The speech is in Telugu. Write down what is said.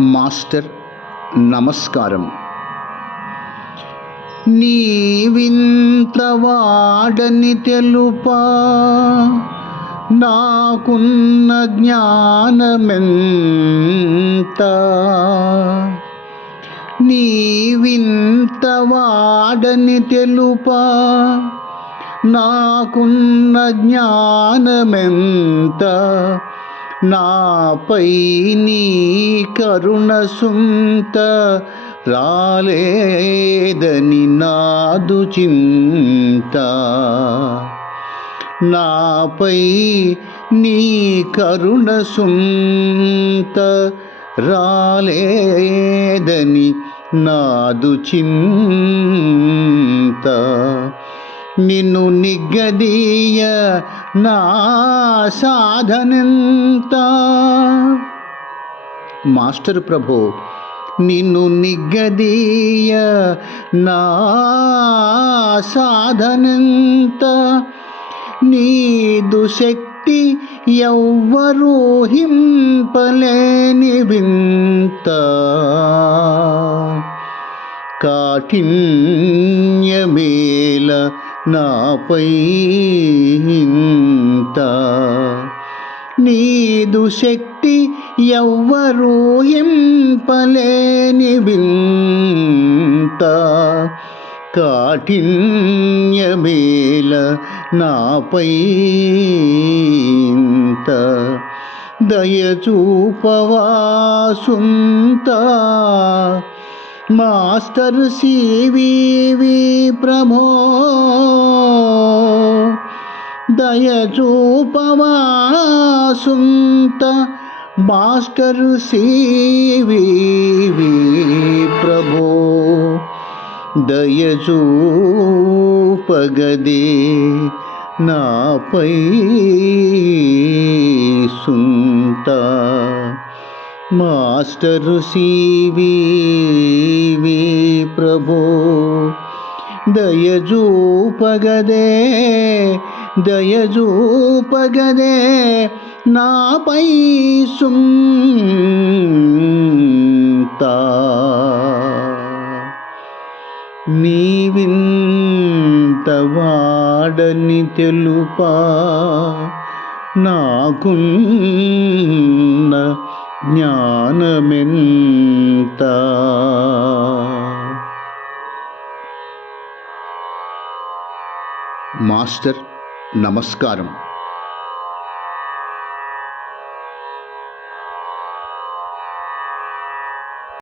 మాస్టర్ నమస్కారం. నీవింతవాడని తెలుపా? నాకున్న జ్ఞానమెంత? నీవింతవాడని తెలుపా? నాకున్న జ్ఞానమెంత? నాపై నీ కరుణ సుంత రాలేదని నాదు చింత. నాపై నీ కరుణ సుంత రాలేదని నాదు చింత. నిన్ను నిగ్గదీయ నా సాధనంత. మాస్టర్ ప్రభు నిన్ను నిగ్గదీయ నా సాధనంత. నీదు శక్తి ఎవ్వరూ హింపలేని వింత. కాఠిన్యమేల నాపై ఇంత నీదు శక్తి ఎవ్వరూ ఎంపలేని వింత. కాఠిన్యమేల నాపై ఇంత దయచూపవాసుంత. మాస్టర్ సివివి ప్రభో దయచూపవాసుంత మాస్టరు సివివి ప్రభో. దయచూపగదే నాపై సుంత. మాస్టరు సివి ప్రభో. దయజూపగదే దయజూపగదే నాపై సుంత. నీవింత వాడని తెలుపా నాకున్న జ్ఞానమెంతా. మాస్టర్ నమస్కారం